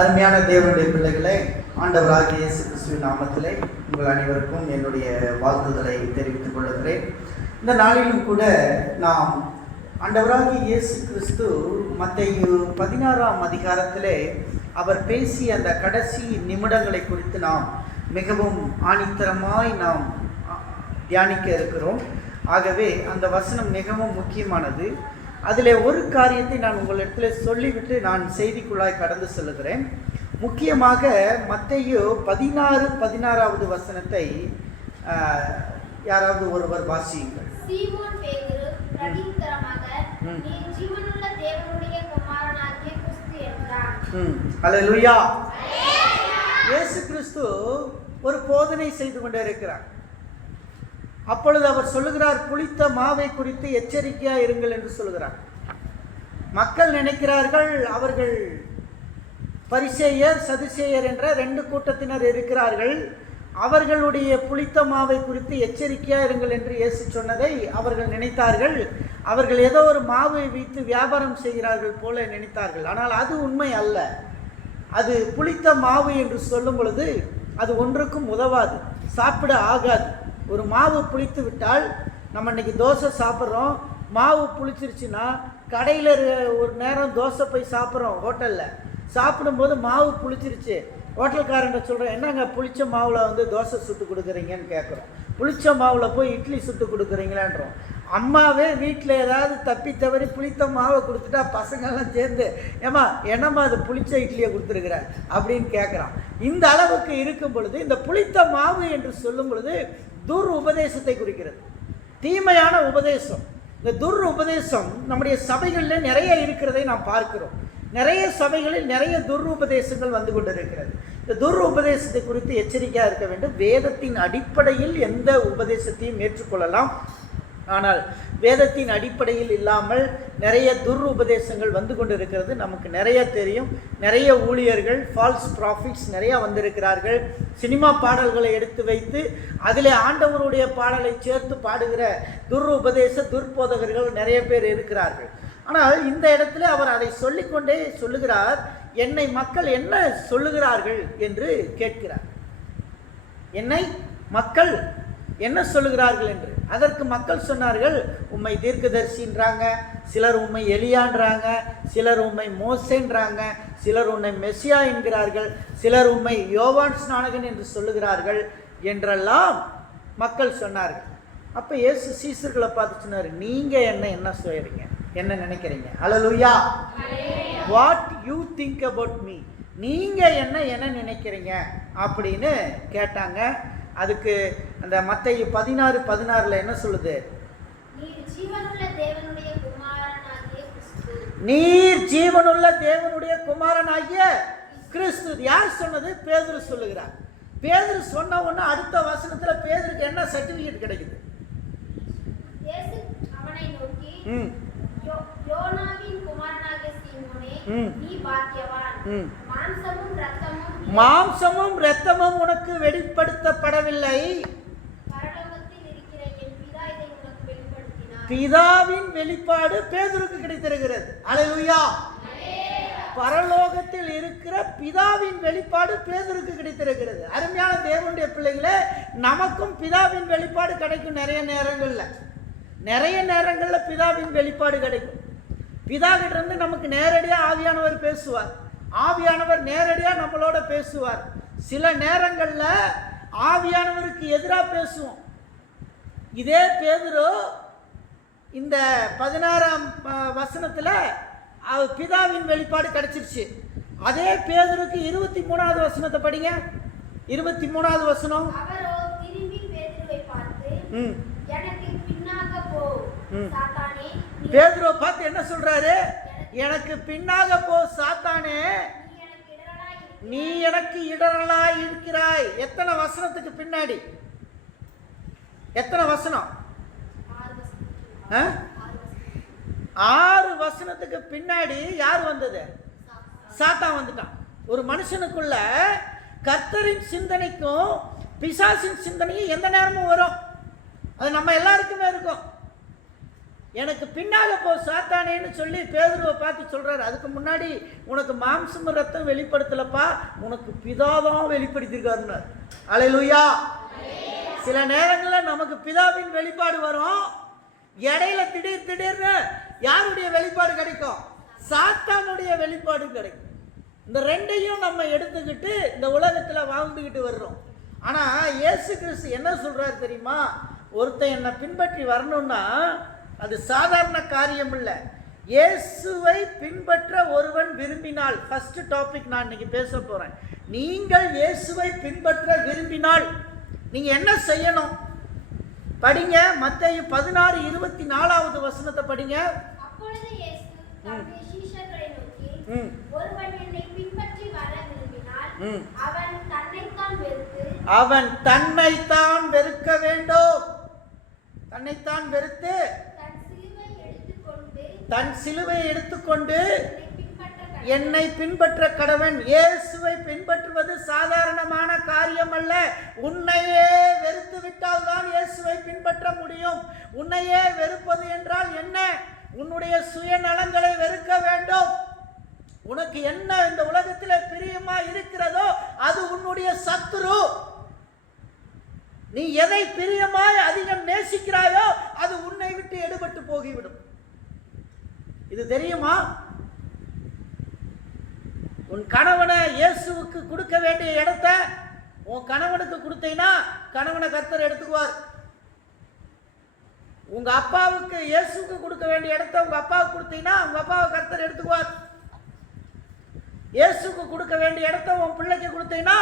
அருமையான தேவனுடைய பிள்ளைகளை, ஆண்டவராகிய இயேசு கிறிஸ்துவின் நாமத்திலே உங்கள் அனைவருக்கும் என்னுடைய வாழ்த்துதலை தெரிவித்துக் கொள்கிறேன். இந்த நாளிலும் கூட நாம் ஆண்டவராகிய இயேசு கிறிஸ்து மத்தேயு 16ஆம் அதிகாரத்திலே அவர் பேசிய அந்த கடைசி நிமிடங்களை குறித்து நாம் மிகவும் ஆணித்தரமாய் நாம் தியானிக்க இருக்கிறோம். ஆகவே அந்த வசனம் மிகவும் முக்கியமானது. அதில் ஒரு காரியத்தை நான் உங்களிடத்தில் சொல்லிவிட்டு நான் செய்திக்குள்ளாய் கடந்து செல்லுகிறேன். முக்கியமாக மத்தேயு 16:16 வசனத்தை யாராவது ஒருவர் வாசியுங்கள். சீமோன் பேதுரு பிரதியுத்தரமாக, நீர் ஜீவனுள்ள தேவனுடைய குமாரனாகிய கிறிஸ்து என்றார். அல்லேலூயா. இயேசு கிறிஸ்து ஒரு போதனை செய்து கொண்டே இருக்கிறார். அப்பொழுது அவர் சொல்லுகிறார், புளித்த மாவை குறித்து எச்சரிக்கையாக இருங்கள் என்று சொல்லுகிறார். மக்கள் நினைக்கிறார்கள் அவர்கள் பரிசேயர் சதுசேயர் என்ற 2 கூட்டத்தினர் இருக்கிறார்கள். அவர்களுடைய புளித்த மாவை குறித்து எச்சரிக்கையாக இருங்கள் என்று இயேசு சொன்னதை அவர்கள் நினைத்தார்கள். அவர்கள் ஏதோ ஒரு மாவை வைத்து வியாபாரம் செய்கிறார்கள் போல நினைத்தார்கள். ஆனால் அது உண்மை அல்ல. அது புளித்த மாவு என்று சொல்லும் பொழுது அது ஒன்றுக்கும் உதவாது, சாப்பிட ஆகாது. ஒரு மாவு புளித்து விட்டால், நம்ம இன்றைக்கி தோசை சாப்பிட்றோம், மாவு புளிச்சிருச்சுன்னா கடையில் ஒரு நேரம் தோசை போய் சாப்பிட்றோம். ஹோட்டலில் சாப்பிடும்போது மாவு புளிச்சிருச்சு, ஹோட்டல்காரன்ட்ட சொல்கிறோம், என்னங்க புளிச்ச மாவில் தோசை சுட்டு கொடுக்குறீங்கன்னு கேட்குறோம். புளிச்ச மாவில் போய் இட்லி சுட்டு கொடுக்குறீங்களான்றோம். அம்மாவே வீட்டில் ஏதாவது தப்பி தவறி புளித்த மாவை கொடுத்துட்டா பசங்கள்லாம் சேர்ந்து, ஏம்மா என்னம்மா அது புளிச்ச இட்லியை கொடுத்துருக்குற அப்படின்னு கேட்குறான். இந்த அளவுக்கு இருக்கும் பொழுது இந்த புளித்த மாவு என்று சொல்லும் பொழுது துர் உபதேசத்தை குறிக்கிறது, தீமையான உபதேசம். இந்த துர் உபதேசம் நம்முடைய சபைகளில் நிறைய இருக்கிறதை நாம் பார்க்கிறோம். நிறைய சபைகளில் நிறைய துர் உபதேசங்கள் வந்து கொண்டிருக்கிறது. இந்த துர் உபதேசத்தை குறித்து எச்சரிக்கையாக இருக்க வேண்டும். வேதத்தின் அடிப்படையில் எந்த உபதேசத்தையும் ஏற்றுக்கொள்ளலாம். ஆனால் வேதத்தின் அடிப்படையில் இல்லாமல் நிறைய துர் உபதேசங்கள் வந்து கொண்டு இருக்கிறது நமக்கு நிறைய தெரியும். நிறைய ஊழியர்கள், ஃபால்ஸ் ப்ராஃபிட்ஸ் நிறையா வந்திருக்கிறார்கள். சினிமா பாடல்களை எடுத்து வைத்து அதில் ஆண்டவருடைய பாடலை சேர்த்து பாடுகிற துர் உபதேச துர்போதகர்கள் நிறைய பேர் இருக்கிறார்கள். ஆனால் இந்த இடத்துல அவர் அதை சொல்லிக்கொண்டே சொல்லுகிறார், என்னை மக்கள் என்ன சொல்லுகிறார்கள் என்று கேட்கிறார். என்னை மக்கள் என்ன சொல்லுகிறார்கள் என்று. அதற்கு மக்கள் சொன்னார்கள், உம்மை தீர்க்கதரிசின்றாங்க, சிலர் உம்மை எலியான்றாங்க, சிலர் உம்மை மோசேன்றாங்க, சிலர் உன்னை மெசியா என்கிறார்கள், சிலர் உம்மை யோவான் ஸ்நானகன் என்று சொல்லுகிறார்கள் என்றெல்லாம் மக்கள் சொன்னார்கள். அப்போ இயேசு சீசர்களை பார்த்து சொன்னார், நீங்கள் என்ன சொல்கிறீங்க, என்ன நினைக்கிறீங்க? Hallelujah. What you think about me, நீங்கள் என்ன நினைக்கிறீங்க அப்படின்னு கேட்டாங்க. அதுக்கு அந்த மத்தேயு 16:16 என்ன சொல்லுது? நீர் ஜீவனுள்ள தேவனுடைய குமாரனாகிய கிறிஸ்து. யார் சொன்னது? பேதுரு சொல்லுகிறார். பேதுரு சொன்ன உடனே அடுத்த வசனத்துல பேதுருக்கு என்ன சர்டிபிகேட் கிடைக்குது? இயேசு அவனை நோக்கி, யோனாவின் குமாரனாகிய சீமோனே, நீ பாக்கியவான், மாம்சமும் இரத்தமும் உனக்கு வெளிப்படுத்தப்படவில்லை, பிதாவின் வெளிப்பாடு பேதுருக்கு கிடைத்திருக்கிறது. அல்லேலூயா. பரலோகத்தில் இருக்கிற பிதாவின் வெளிப்பாடு பேதுருக்கு கிடைத்திருக்கிறது. அருமையான தேவனுடைய பிள்ளைகளே, நமக்கும் பிதாவின் வெளிப்பாடு கிடைக்கும். நிறைய நேரங்களில் பிதாவின் வெளிப்பாடு கிடைக்கும். பிதா கிட்ட இருந்து நமக்கு நேரடியாக ஆவியானவர் பேசுவார். ஆவியானவர் நேரடியாக நம்மளோட பேசுவார். சில நேரங்களில் ஆவியானவருக்கு எதிராக பேசுவோம். இதே பேதுரு இந்த 16ஆம் வசனத்தில் பிதாவின் வெளிப்பாடு கிடைச்சிருச்சு. அதே பேதுருக்கு 23வது வசனத்தை படிங்க. 23வது வசனம். பேதுருவை பார்த்து என்ன சொல்றாரு? எனக்கு பின்னாக போ சாத்தானே, நீ எனக்கு இடரலாய் இருக்கிறாய். எத்தனை வசனத்துக்கு பின்னாடி? எத்தனை வசனம்? 6 வசனத்துக்கு பின்னாடி யார் வந்தது? சாத்தான் வந்துட்டான். ஒரு மனுஷனுக்குள்ள கர்த்தரின் சிந்தனைக்கும் பிசாசின் சிந்தனையும் எந்த நேரமும் வரும். அது நம்ம எல்லாருக்குமே இருக்கும். எனக்கு பின்னால போ சாத்தானேன்னு சொல்லி பேதுருவை பார்த்து சொல்றாரு. அதுக்கு முன்னாடி உனக்கு மாம்சம் ரத்தம் வெளிப்படுத்தலப்பா, உனக்கு பிதாதான் வெளிப்படுத்திருக்காருன்னு. அல்லேலூயா. சில நேரங்களில் நமக்கு பிதாவின் வெளிப்பாடு வரும், இடையில திடீர்னு யாருடைய வெளிப்பாடு கிடைக்கும்? சாத்தானுடைய வெளிப்பாடு கிடைக்கும். இந்த ரெண்டையும் நம்ம எடுத்துக்கிட்டு இந்த உலகத்தில் வாழ்ந்துக்கிட்டு வர்றோம். ஆனால் இயேசு கிறிஸ்து என்ன சொல்றாரு தெரியுமா? ஒருத்தன் என்னை பின்பற்றி வரணும்னா அது சாதாரண காரியம் இல்லை. இயேசுவை பின்பற்ற ஒருவன் விரும்பினால், ஃபர்ஸ்ட் டாபிக் நான் இன்னைக்கு பேச போறேன். நீங்கள் இயேசுவை பின்பற்ற விரும்பினால் நீங்க என்ன செய்யணும்? படிங்க, மத்தேயு 16:24 வசனத்தை படிங்க. அப்பொழுது இயேசு தம்முடைய சீஷர்களை நோக்கி, ஒருவன் என்னை பின்பற்றி வர விரும்பினால் அவன் தன்னைத்தான் வெறுக்க வேண்டும். தன்னைத்தான் வெறுத்து தன் சிலுவையை எடுத்துக்கொண்டு என்னை பின்பற்ற கடவன். இயேசுவை பின்பற்றுவது சாதாரணமான காரியம் அல்ல. உன்னையே வெறுத்து விட்டால் தான் இயேசுவை பின்பற்ற முடியும். உன்னையே வெறுப்பது என்றால் என்ன? உன்னுடைய சுயநலங்களை வெறுக்க வேண்டும். உனக்கு என்ன இந்த உலகத்தில் பிரியமா இருக்கிறதோ அது உன்னுடைய சத்துரு. நீ எதை பிரியமாய் அதிகம் நேசிக்கிறாயோ அது உன்னை விட்டு எடுபட்டு போகிவிடும். இது தெரியுமா? உன் கணவனை இயேசுவுக்கு கொடுக்க வேண்டிய இடத்தை உன் கணவனுக்கு கொடுத்தீங்கன்னா கணவனை கர்த்தர் எடுத்துக்குவார். உங்க அப்பாவுக்கு இயேசுவுக்கு கொடுக்க வேண்டிய இடத்தை உங்க அப்பாவுக்கு கொடுத்தீங்கன்னா உங்க அப்பாவை கர்த்தர் எடுத்துக்குவார். இயேசுக்கு கொடுக்க வேண்டிய இடத்தை உன் பிள்ளைக்கு கொடுத்தீங்கன்னா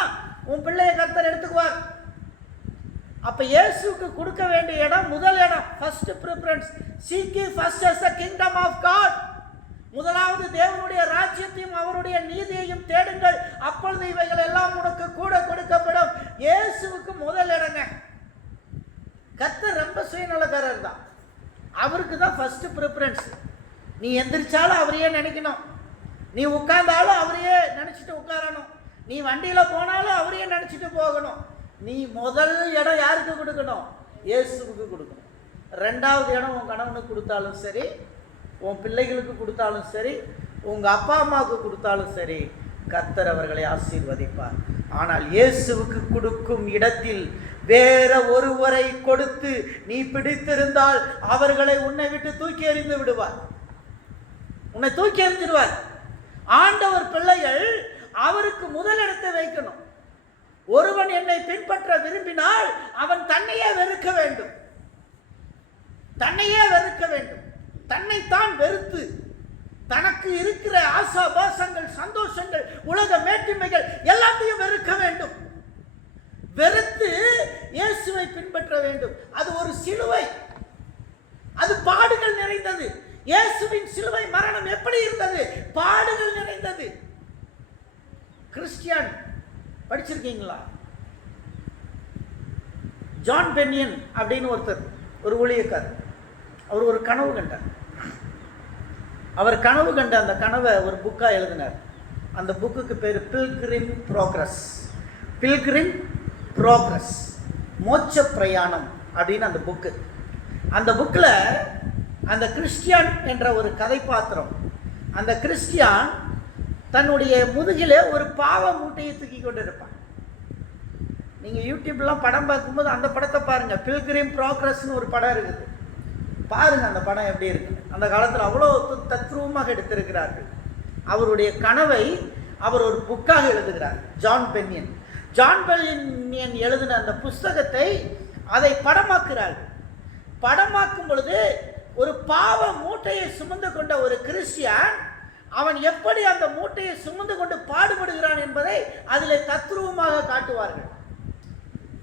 உன் பிள்ளையை கர்த்தர் எடுத்துக்குவார். அப்ப இயேசுக்கு கொடுக்க வேண்டிய இடம் முதல் இடம், first preference. seek ye first as the kingdom of God. முதலாவது தேவனுடைய ராஜ்யத்தையும் அவருடைய நீதியையும் தேடுங்கள், அப்பொழுது இவைகள் எல்லாம் உனக்கு கூட கொடுக்கப்படும். இயேசுவுக்கு முதல் இடங்க. கர்த்தர் ரொம்ப சுயநலக்காரர் தான். அவருக்கு தான் ஃபர்ஸ்ட் பிரிஃபரன்ஸ். நீ எந்திரிச்சாலும் அவரையே நினைக்கணும், நீ உட்கார்ந்தாலும் அவரையே நினைச்சிட்டு உட்காரணும், நீ வண்டியில போனாலும் அவரையே நினைச்சிட்டு போகணும். நீ முதல் இடம் யாருக்கு கொடுக்கணும்? இயேசுவுக்கு கொடுக்கணும். ரெண்டாவது இடம் உன் கணவனுக்கு கொடுத்தாலும் சரி, உன் பிள்ளைகளுக்கு கொடுத்தாலும் சரி, உங்க அப்பா அம்மாவுக்கு கொடுத்தாலும் சரி, கர்த்தர் அவர்களை ஆசீர்வதிப்பார். ஆனால் இயேசுவுக்கு கொடுக்கும் இடத்தில் வேற ஒருவரை கொடுத்து நீ பிடித்திருந்தால் அவர்களை உன்னை விட்டு தூக்கி எறிந்து விடுவார், உன்னை தூக்கி எறிஞ்சிடுவார். ஆண்டவர் பிள்ளைகள் அவருக்கு முதலிடத்தை வைக்கணும். ஒருவன் என்னை பின்பற்ற விரும்பினால் அவன் தன்னையே வெறுக்க வேண்டும். தன்னையே வெறுக்க வேண்டும். தன்னைத்தான் வெறுத்து தனக்கு இருக்கிற ஆசாபாசங்கள், சந்தோஷங்கள், உலக மேட்டிமைகள் எல்லாத்தையும் வெறுக்க வேண்டும். வெறுத்து இயேசுவை பின்பற்ற வேண்டும். அது ஒரு சிலுவை, அது பாடுகள் நிறைந்தது. இயேசுவின் சிலுவை மரணம் எப்படி இருந்தது? பாடுகள் நிறைந்தது. கிறிஸ்டியன் படிச்சிருக்கீங்களா? ஜான் பென்னியன் அப்படின்னு ஒருத்தர், ஒரு ஊழியக்காரர். அவர் ஒரு கனவு கண்டார். அவர் கனவு கண்ட அந்த கனவை ஒரு புக்காக எழுதினார். அந்த புக்குக்கு பேர் பில்கிரிம் ப்ரோக்ரஸ். பில்கிரிம் ப்ரோக்ரஸ், மோட்ச பிரயாணம் அப்படின்னு அந்த புக்கு. அந்த புக்கில் அந்த கிறிஸ்டியான் என்ற ஒரு கதை பாத்திரம், அந்த கிறிஸ்டியான் தன்னுடைய முதுகிலே ஒரு பாவ மூட்டையை தூக்கி கொண்டு இருப்பான். நீங்கள் யூடியூப்லாம் படம் பார்க்கும்போது அந்த படத்தை பாருங்கள். பில்கிரிம் ப்ரோக்ரஸ்னு ஒரு படம் இருக்குது, பாருங்க அந்த படம் எப்படி இருக்குது. அந்த காலத்தில் அவ்வளோ தத்ரூபமாக எடுத்திருக்கிறார்கள். அவருடைய கனவை அவர் ஒரு புக்காக எழுதுகிறார். ஜான் பென்னியன். ஜான் பென்னியன் எழுதின அந்த புஸ்தகத்தை அதை படமாக்குகிறார்கள். படமாக்கும் பொழுது ஒரு பாவ மூட்டையை சுமந்து கொண்ட ஒரு கிறிஸ்டியன் அவன் எப்படி அந்த மூட்டையை சுமந்து கொண்டு பாடுபடுகிறான் என்பதை அதில் தத்ரூபமாக காட்டுவார்கள்.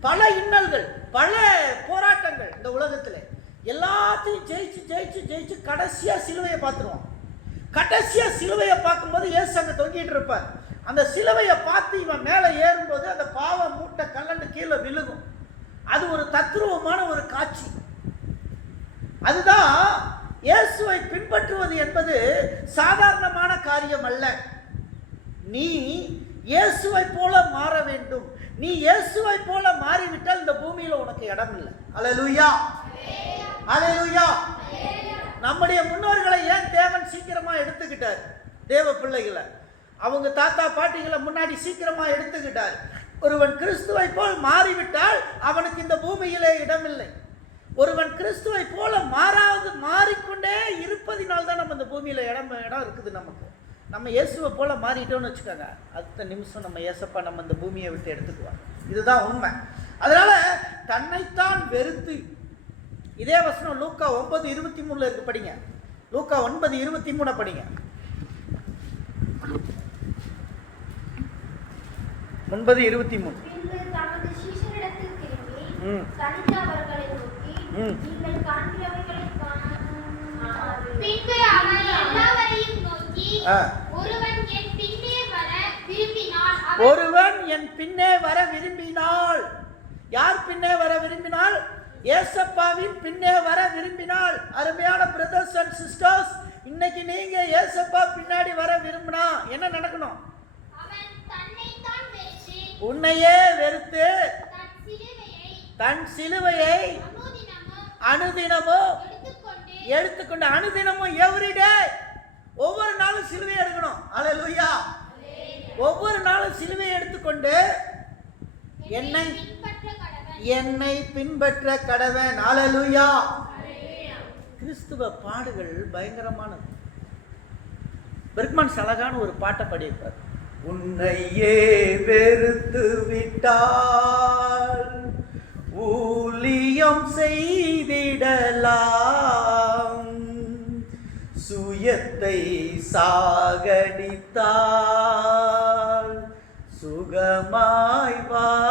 பல இன்னல்கள், பல போராட்டங்கள் இந்த உலகத்தில். எல்லாத்தையும் ஜெயிச்சு ஜெயிச்சு ஜெயிச்சு கடைசியாக சிலுவையை பார்த்துருவான். கடைசியாக சிலுவையை பார்க்கும்போது இயேசு அங்கே தொங்கிட்டு இருப்பார். அந்த சிலுவையை பார்த்து இவன் மேலே ஏறும்போது அந்த பாவ மூட்டை கல்லண்டு கீழே விழுகும். அது ஒரு தத்ரூபமான ஒரு காட்சி. அதுதான் இயேசுவை பின்பற்றுவது என்பது சாதாரணமான காரியம் அல்ல. நீ இயேசுவை போல மாற வேண்டும். நீ இயேசுவை போல மாறிவிட்டால் இந்த பூமியில் உனக்கு இடம் இல்லை. அல்லேலூயா, அல்லேலூயா. நம்முடைய முன்னோர்களை ஏன் தேவன் சீக்கிரமா எடுத்துக்கிட்டார்? தேவ பிள்ளைகளை அவங்க தாத்தா பாட்டிகளை முன்னாடி சீக்கிரமா எடுத்துக்கிட்டார். ஒருவன் கிறிஸ்துவை போல் மாறிவிட்டால் அவனுக்கு இந்த பூமியிலே இடமில்லை. ஒருவன் கிறிஸ்துவை போல மாறிக்கொண்டே இருப்பதினால் தான் நம்ம இந்த பூமியில இடம் இருக்குது. நமக்கு நம்ம இயேசுவை போல மாறிட்டோம்னு வச்சுக்கோங்க, அடுத்த நிமிஷம் நம்ம இயேசப்பா நம்ம இந்த பூமியை விட்டு எடுத்துக்குவாங்க. இதுதான் உண்மை. அதனால தன்னைத்தான் வெறுத்து, இதே வசனம் லூக்கா 9:23 இருக்கு, படிங்க. லூக்கா 9:23 படிங்க. 9:23. ஒருவன் என் பின்னே வர விரும்பினால், யார் பின்னே வர விரும்பினால்? ஏசப்பாவின் பின்னே வர விரும்பினால். அருமையான பிரதர்ஸ் அண்ட் சிஸ்டர்ஸ், இன்னைக்கு நீங்க ஏசப்பா பின்னாடி வர விரும்பினா என்ன நடக்கணும்? உன்னையே வெறுத்து தன் சிலுவையை அனுதினமும் எடுத்துக்கொண்டு, அனுதினமும் எவ்ரிடே, ஒவ்வொரு நாளும் சிலுவையை எடுக்கணும். அல்லேலூயா. ஒவ்வொரு நாளும் சிலுவையை எடுத்துக்கொண்டு என்னை பின்பற்ற கடவன். அல்லேலூயா. கிறிஸ்துவ பாடுகள் பயங்கரமானது. பெர்க்மன்ஸ் அழகான ஒரு பாட்டை பாடியிருப்பார். உன்னையே வெறுத்து விட்டால் ஊழியம் செய்திடலாம், சுயத்தை சாகடித்தால் சுகமாய் வாழ்ந்திடலாம்.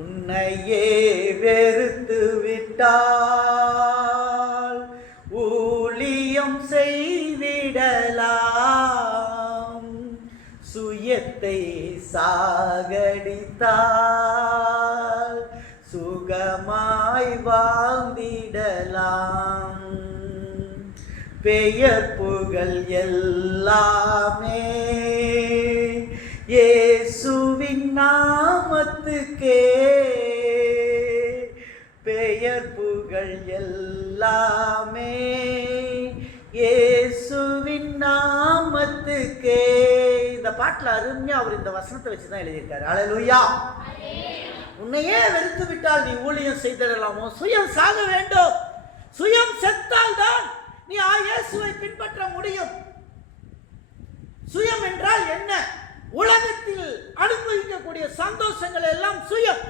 உன்னையே வெறுத்து விட்டால் ஊழியம் செய்திடலாம், சுயத்தை சாகடித்தால் சுகமாய் வாழ்ந்திடலாம். பெயர் புகழ் எல்லாமே இயேசுவின் நாமத்துக்கே, பெயர் புகழ் எல்லாமே இயேசுவின் நாமத்துக்கே. இந்த பாட்டில் அருமையா அவர் இந்த வசனத்தை வச்சுதான் எழுதியிருக்காரு. அல்லேலூயா. உன்னையே வெறுத்து விட்டால் நீ ஊழியம் செய்திடலாமோ? சுயம் சாக வேண்டும். சுயம் செத்தால் தான் நீ இயேசுவை பின்பற்ற முடியும். சுயம் என்றால் என்ன? உலகத்தில் அனுபவிக்கக்கூடிய சந்தோஷங்கள் எல்லாம் சுயம்.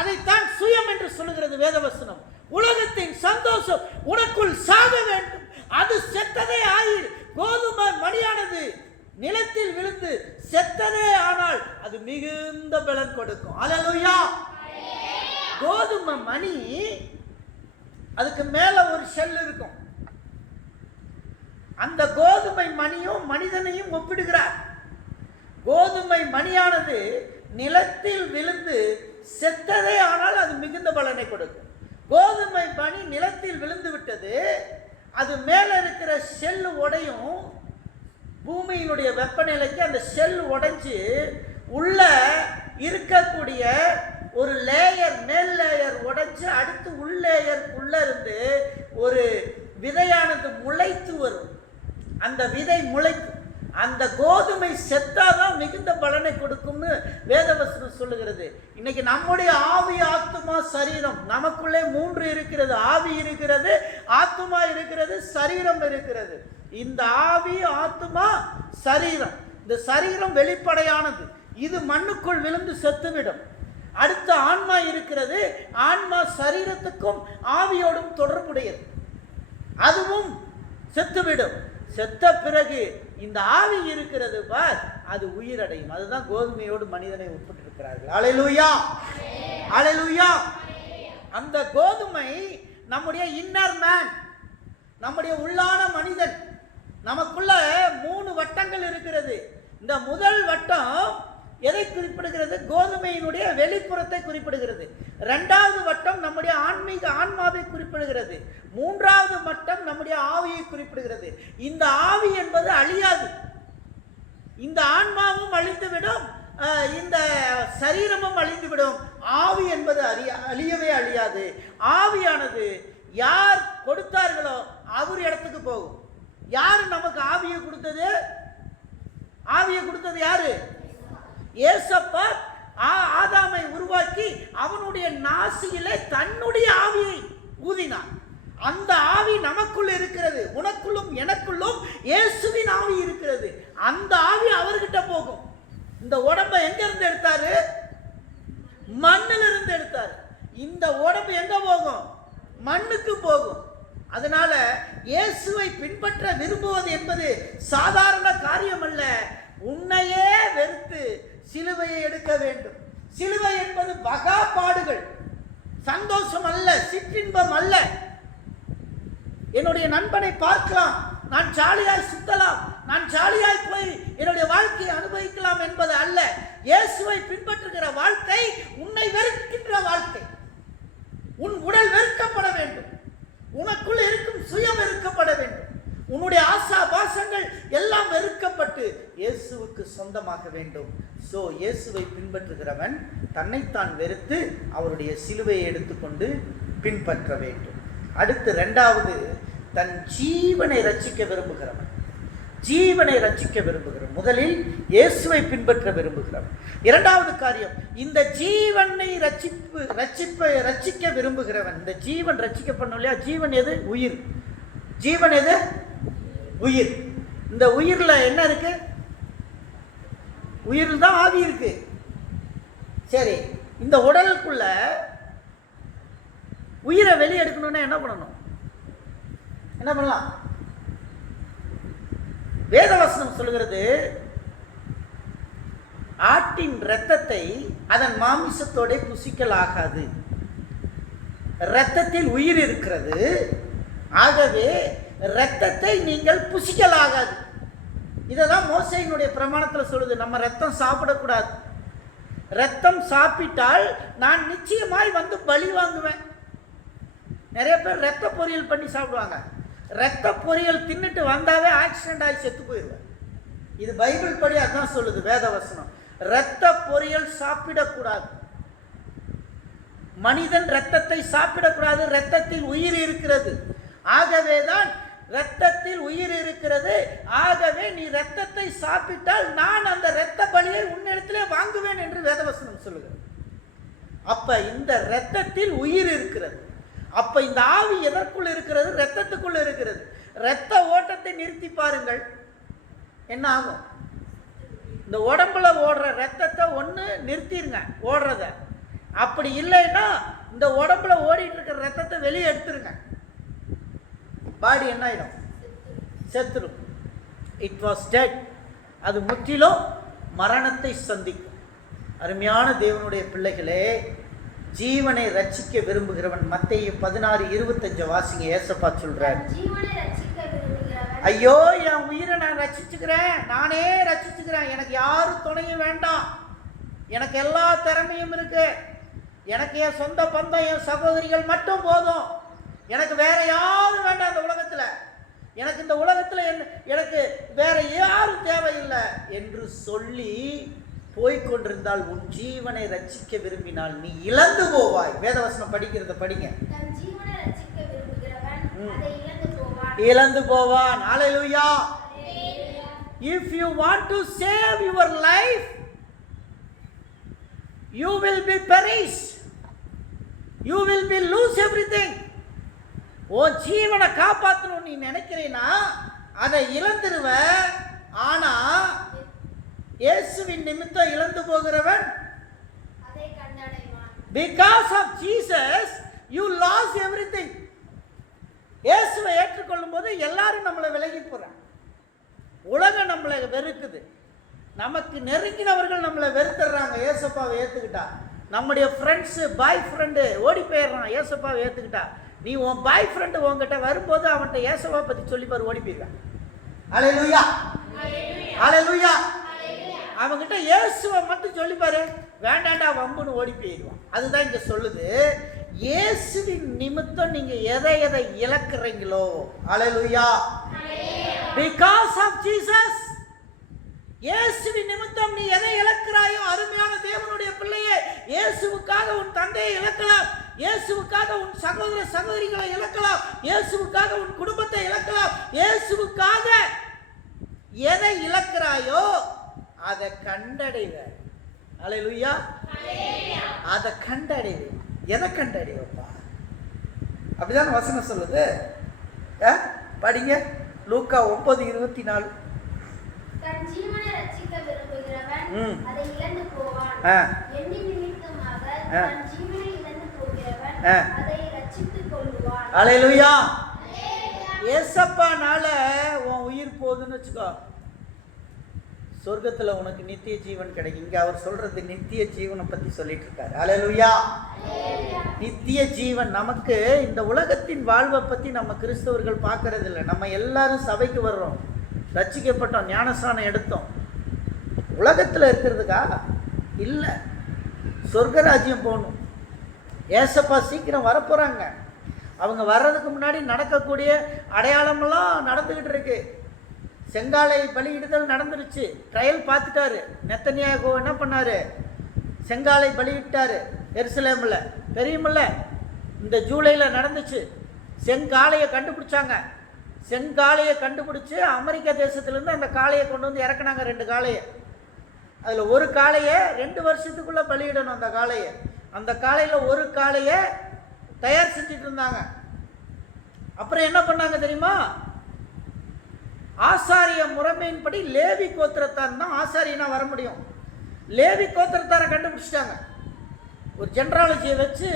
அதைத்தான் சுயம் என்று சொல்லுகிறது வேதவசனம். உலகத்தின் சந்தோஷம் உனக்குள் சாக வேண்டும். அது செத்ததே ஆயிர். கோதுமை மணியானது நிலத்தில் விழுந்து செத்ததே ஆனால் அது மிகுந்த பலன் கொடுக்கும். அல்லேலூயா. கோதுமை மணி, அதுக்கு மேல ஒரு ஷெல் இருக்கும். அந்த கோதுமை மணியும் மனிதனையும் ஒப்பிடுகிறார். கோதுமை மணியானது நிலத்தில் விழுந்து செத்ததே ஆனால் அது மிகுந்த பலனை கொடுக்கும். கோதுமை மணி நிலத்தில் விழுந்து விட்டது, அது மேல இருக்கிற ஷெல் உடையும். பூமியினுடைய வெப்பநிலைக்கு அந்த ஷெல் உடைஞ்சு உள்ள இருக்கக்கூடிய ஒரு லேயர், மேல் லேயர் உடைஞ்சு அடுத்து உள் லேயருக்குள்ள இருந்து ஒரு விதையானது முளைத்து வரும். அந்த விதை முளைக்கும். அந்த கோதுமை செத்தாதான் மிகுந்த பலனை கொடுக்கும்னு வேதவசனம் சொல்லுகிறது. இன்னைக்கு நம்முடைய ஆவி, ஆத்துமா, சரீரம், நமக்குள்ளே 3 இருக்கிறது. ஆவி இருக்கிறது, ஆத்துமா இருக்கிறது, சரீரம் இருக்கிறது. இந்த ஆவி, ஆத்துமா, சரீரம், இந்த சரீரம் வெளிப்படையானது. இது மண்ணுக்குள் விழுந்து செத்துவிடும். அடுத்த ஆன்மா இருக்கிறது. ஆன்மா சரீரத்துக்கும் ஆவியோடும் தொடர்புடையது. அதுவும் செத்துவிடும். செத்த பிறகு இந்த ஆவி இருக்கிறது பார், அது உயிரடையும். அதுதான் கோதுமையோடு மனிதனை ஒப்பிட்டிருக்கிறார்கள். அல்லேலூயா. அல்லேலூயா. அந்த கோதுமை நம்முடைய இன்னர் மேன், நம்முடைய உள்ளான மனிதன். நமக்குள்ள 3 வட்டங்கள் இருக்கிறது. இந்த முதல் வட்டம் எதை குறிப்பிடுகிறது? கோதுமையினுடைய வெளிப்புறத்தை குறிப்பிடுகிறது. 2வது வட்டம் நம்முடைய ஆன்மாவை குறிப்பிடுகிறது. 3வது வட்டம் நம்முடைய ஆவியை குறிப்பிடுகிறது. இந்த ஆவி என்பது அழியாது. இந்த ஆன்மாவும் அழிந்துவிடும், இந்த சரீரமும் அழிந்துவிடும், ஆவி என்பது அழியவே அழியாது. ஆவியானது யார் கொடுத்தார்களோ அவர் இடத்துக்கு போகும். யாரு நமக்கு ஆவியை கொடுத்தது? ஆவியை கொடுத்தது யாரு? ஏசப்பா ஆதாமை உருவாக்கி அவனுடைய நாசியிலே தன்னுடைய ஆவியை ஊதினான். அந்த ஆவி நமக்குள் இருக்கிறது. உனக்குள்ளும் எனக்குள்ளும் இயேசுவின் ஆவி இருக்கிறது. அந்த ஆவி அவர்கிட்ட போகும். இந்த உடம்பை எங்க இருந்து எடுத்தாரு? மண்ணில் இருந்து எடுத்தாரு. இந்த உடம்பு எங்க போகும்? மண்ணுக்கு போகும். அதனால இயேசுவை பின்பற்ற விரும்புவது என்பது சாதாரண காரியம் அல்ல. உன்னையே வெறுத்து சிலுவையை எடுக்க வேண்டும். சிலுவை என்பது மகா பாடுகள், சந்தோஷம் அல்ல, சிற்றின்பம் அல்ல. என்னுடைய நண்பனை பார்க்கலாம், நான் ஜாலியாய் சுத்தலாம், நான் ஜாலியாய் போய் என்னுடைய வாழ்க்கையை அனுபவிக்கலாம் என்பது அல்ல. இயேசுவை பின்பற்றுகிற வாழ்க்கை உன்னை வெறுக்கின்ற வாழ்க்கை. உன் உடல் வெறுக்கப்பட வேண்டும், உனக்குள் இருக்கும் சுயம் வெறுக்கப்பட வேண்டும், உன்னுடைய ஆசா பாசங்கள் எல்லாம் வெறுக்கப்பட்டு இயேசுவுக்கு சொந்தமாக வேண்டும். சோ இயேசுவை பின்பற்றுகிறவன் தன்னைத்தான் வெறுத்து அவருடைய சிலுவையை எடுத்துக்கொண்டு பின்பற்ற வேண்டும். அடுத்து இரண்டாவது, தன் ஜீவனை ரட்சிக்க விரும்புகிறவன். ஜீவனை ரட்சிக்க விரும்புகிறவன். முதலில் இயேசுவை பின்பற்ற விரும்புகிறவன். இரண்டாவது காரியம், இந்த ஜீவனை ரட்சிக்க விரும்புகிறவன். இந்த ஜீவன் ரட்சிக்கப்படணும் இல்லையா? ஜீவன் எது? உயிர். ஜீவன் எது? உயிர். இந்த உயிர்ல என்ன இருக்கு? உயிரில் தான் ஆவி இருக்கு. சரி, இந்த உடலுக்குள்ள உயிரை வெளியே எடுக்கணும்னா என்ன பண்ணணும்? என்ன பண்ணலாம்? வேதவசனம் சொல்கிறது, ஆட்டின் இரத்தத்தை அதன் மாமிசத்தோட புசிக்கலாகாது. இரத்தத்தில் உயிர் இருக்கிறது, ஆகவே இரத்தத்தை நீங்கள் புசிக்கலாகாது. இததான் மோசேயினுடைய பிரமாணத்தில் சொல்லுது. நம்ம ரத்தம் சாப்பிடக்கூடாது. ரத்தம் சாப்பிட்டால் நான் நிச்சயமாய் வந்து பலி வாங்குவேன். நிறைய பேர் ரத்த பொரியல் பண்ணி சாப்பிடுவாங்க. ரத்த பொரியல் தின்னுட்டு வந்தாவே ஆக்சிடென்ட் ஆகி செத்து போயிடுவேன். இது பைபிள் படி அதான் சொல்லுது வேதவசனம். ரத்த பொரியல் சாப்பிடக்கூடாது. மனிதன் ரத்தத்தை சாப்பிடக்கூடாது. ரத்தத்தில் உயிர் இருக்கிறது, ஆகவேதான் ரத்தத்தில் உயிர் இருக்கிறது. ஆகவே நீ ரத்தத்தை சாப்பிட்டால் நான் அந்த இரத்த பலியை உன்னிடத்திலே வாங்குவேன் என்று வேதவசனம் சொல்லுகிறது. அப்ப இந்த இரத்தத்தில் உயிர் இருக்கிறது. அப்ப இந்த ஆவி எதற்குள் இருக்கிறது? இரத்தத்துக்குள் இருக்கிறது. இரத்த ஓட்டத்தை நிறுத்தி பாருங்கள், என்ன ஆகும்? இந்த உடம்புல ஓடுற இரத்தத்தை ஒன்று நிறுத்திடுங்க ஓடுறத. அப்படி இல்லைன்னா இந்த உடம்புல ஓடிட்டு இருக்கிற இரத்தத்தை வெளியே எடுத்துருங்க. பாடி என்ன ஆயிடும்? செத்துரும். It was dead. அது முற்றிலும் மரணத்தை சந்திக்கும். அருமையான தேவனுடைய பிள்ளைகளே, ஜீவனை ரட்சிக்க விரும்புகிறவன். மத்தேயு 16:25 வாசிங்க. ஏசப்பா சொல்றார், ஐயோ என் உயிரை நான் ரட்சிச்சுக்கிறேன், நானே ரட்சிச்சுக்கிறேன், எனக்கு யாரும் துணையும் வேண்டாம், எனக்கு எல்லா திறமையும் இருக்கு, எனக்கு என் சொந்த பந்தம் என் சகோதரிகள் மட்டும் போதும், எனக்கு வேற யாரும் வேண்டாம் இந்த உலகத்தில், எனக்கு இந்த உலகத்தில் எனக்கு வேற யாரும் தேவையில்லை என்று சொல்லி போய்கொண்டிருந்தால் உன் ஜீவனை ரட்சிக்க விரும்பினால் நீ இழந்து போவாய். வேதவசனம் படிக்கிறத படிங்க. இழந்து போவான். ஹல்லேலூயா. If you want to save your life, you will be perish. You will be lose everything. உன் ஜீவனை காப்பாற்றணும் நீ நினைக்கிறேன்னா அதை இழந்துருவ. ஆனா இயேசுவின் நிமித்தம் இழந்து போகிறவன் because of Jesus you lost everything. இயேசுவை ஏற்றுக்கொள்ளும் போது எல்லாரும் நம்மளை விலகி போறாங்க. உலகம் நம்மளை வெறுக்குது. நமக்கு நெருங்கினவர்கள் நம்மளை வெறுத்துறாங்க. ஏசப்பாவை ஏற்றுக்கிட்டா நம்முடைய ஃப்ரெண்ட்ஸு பாய் ஃப்ரெண்டு ஓடி போயிடுறான். ஏசப்பாவை ஏற்றுக்கிட்டா நீ உன் பாய் ஃப்ரெண்டு உங்ககிட்ட வரும்போது அவன்கிட்ட ஏசப்பா பற்றி சொல்லிப்பார், ஓடி போயிருக்கான். ஹல்லேலூயா, ஹல்லேலூயா. அவங்ககிட்ட இயேசுவை மட்டும் சொல்லிப்பாரு, வேண்டாண்டா வம்புன்னு ஓடி போயிடுவான். அதுதான் இங்க சொல்லுது. இயேசுவின் நிமித்தம் நீங்க எதை எதை இழக்கிறீங்களோ, ஹல்லேலூயா, because of Jesus, இயேசுவின் நிமித்தம் நீ எதை இழக்கிறாயோ, அருமையான தேவனுடைய பிள்ளையே, இயேசுவுக்காக உன் தந்தையை இழக்கலாம், இயேசுவுக்காக உன் சகோதர சகோதரிகளை இழக்கலாம், இயேசுவுக்காக உன் குடும்பத்தை இழக்கலாம். இயேசுவுக்காக எதை இழக்கிறாயோ அதை கண்டடைவ. அல்லேலூயா. அதை கண்டடைவ. எதை கண்டடைவப்பா? அப்படிதான் வசனம் சொல்லுது. படிங்க, லூக்கா 9:24. தன் ஜீவனை ரட்சிக்க விரும்புகிறவன் அதை இழந்து போவான். என்னை நிமித்தமாக தன் ஜீவனை இழந்து போகிறவன் அதை ரட்சித்துக் கொள்வான். அல்லேலூயா. ஏசப்பானால உன் உயிர் போகுதுன்னு வச்சுக்கோ, சொர்க்கத்துல உனக்கு நித்திய ஜீவன் கிடைக்கும். இங்க அவர் சொல்றது நித்திய ஜீவனை பத்தி சொல்லிட்டு இருக்காரு. அல்லேலூயா. நித்திய ஜீவன் நமக்கு இந்த உலகத்தின் வாழ்வை பத்தி நம்ம கிறிஸ்தவர்கள் பார்க்கறது இல்லை. நம்ம எல்லாரும் சபைக்கு வர்றோம், ரட்சிக்கப்பட்டோம், ஞானஸ்நானம் எடுத்தோம். உலகத்தில் இருக்கிறதுக்கா இல்லை, சொர்க்கராஜ்யம் போகணும். ஏசப்பா சீக்கிரம் வரப்போகிறாங்க. அவங்க வர்றதுக்கு முன்னாடி நடக்கக்கூடிய அடையாளமெல்லாம் நடந்துக்கிட்டு இருக்கு. செங்காலை பலியிடுதல் நடந்துருச்சு, ட்ரையல் பார்த்துட்டாரு. நெத்தனியாகோ என்ன பண்ணார்? செங்காலை பலியிட்டார் எருசலேமில். தெரியுமில்ல, இந்த ஜூலையில் நடந்துச்சு. செங்காலையை கண்டுபிடிச்சாங்க. செங்காலையை கண்டுபிடிச்சி அமெரிக்கா தேசத்துலேருந்து அந்த காளையை கொண்டு வந்து இறக்குனாங்க, 2 காளையை. அதில் ஒரு காளையை 2 வருஷத்துக்குள்ளே பலியிடணும். அந்த காளையை, அந்த காளையில் ஒரு காளையை தயார் செஞ்சுட்டு இருந்தாங்க. அப்புறம் என்ன பண்ணாங்க தெரியுமா? ஆசாரிய முறைமையின்படி லேவி கோத்திரத்தார் தான் ஆசாரியனா வர முடியும். லேவி கோத்திரத்தாரை கண்டுபிடிச்சிட்டாங்க. ஒரு ஜென்ராலஜியை வச்சு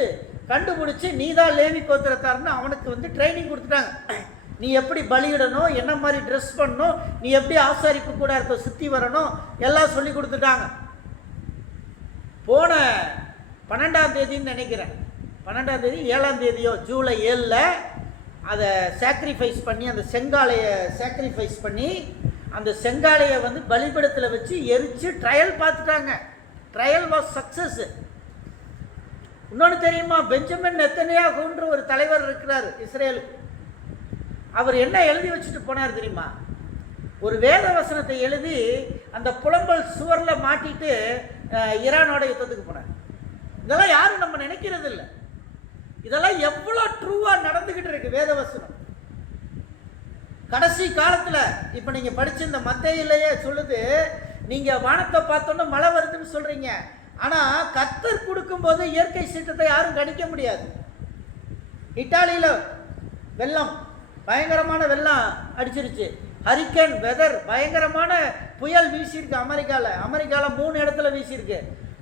கண்டுபிடிச்சி நீதான் லேவி கோத்திரத்தார்னு அவனுக்கு வந்து ட்ரைனிங் கொடுத்துட்டாங்க. நீ எப்படி பலியிடணும், என்ன மாதிரி ட்ரெஸ் பண்ணணும், நீ எப்படி ஆசாரிப்பு கூடாரத்தை சுற்றி வரணும், எல்லாம் சொல்லி கொடுத்துட்டாங்க. போன 12ஆம் தேதின்னு நினைக்கிறேன், 12ஆம் தேதி 7ஆம் தேதியோ, ஜூலை 7 அதை சாக்ரிஃபைஸ் பண்ணி, அந்த செங்காலையை சாக்ரிஃபைஸ் பண்ணி, அந்த செங்காலையை வந்து பலிபீடத்தில் வச்சு எரித்து ட்ரையல் பார்த்துட்டாங்க. Trial was success. இன்னொன்று தெரியுமா? பெஞ்சமின் நெத்தனியாகுன்ற ஒரு தலைவர் இருக்கிறார் இஸ்ரேலுக்கு. அவர் என்ன எழுதி வச்சுட்டு போனார் தெரியுமா? ஒரு வேத வசனத்தை எழுதி அந்த புலம்பல் சுவரில் மாட்டிட்டு ஈரானோட யுத்தத்துக்கு போனார். இதெல்லாம் யாரும் நம்ம நினைக்கிறது இல்லை. இதெல்லாம் எவ்வளோ ட்ரூவாக நடந்துக்கிட்டு இருக்கு வேத வசனம். கடைசி காலத்தில் இப்போ நீங்கள் படித்த இந்த மத்தேயிலேயே சொல்லுது, நீங்கள் வானத்தை பார்த்தோன்னா மழை வருதுன்னு சொல்கிறீங்க, ஆனால் கர்த்தர் கொடுக்கும்போது இயற்கை சீற்றத்தை யாரும் கணிக்க முடியாது. இட்டாலியில் வெள்ளம், பயங்கரமான வெள்ளம் அடிச்சிருச்சு. ஹரிக்கேன் வெதர், பயங்கரமான புயல் வீசியிருக்கு அமெரிக்காவில் 3 இடத்துல வீசியிருக்கு.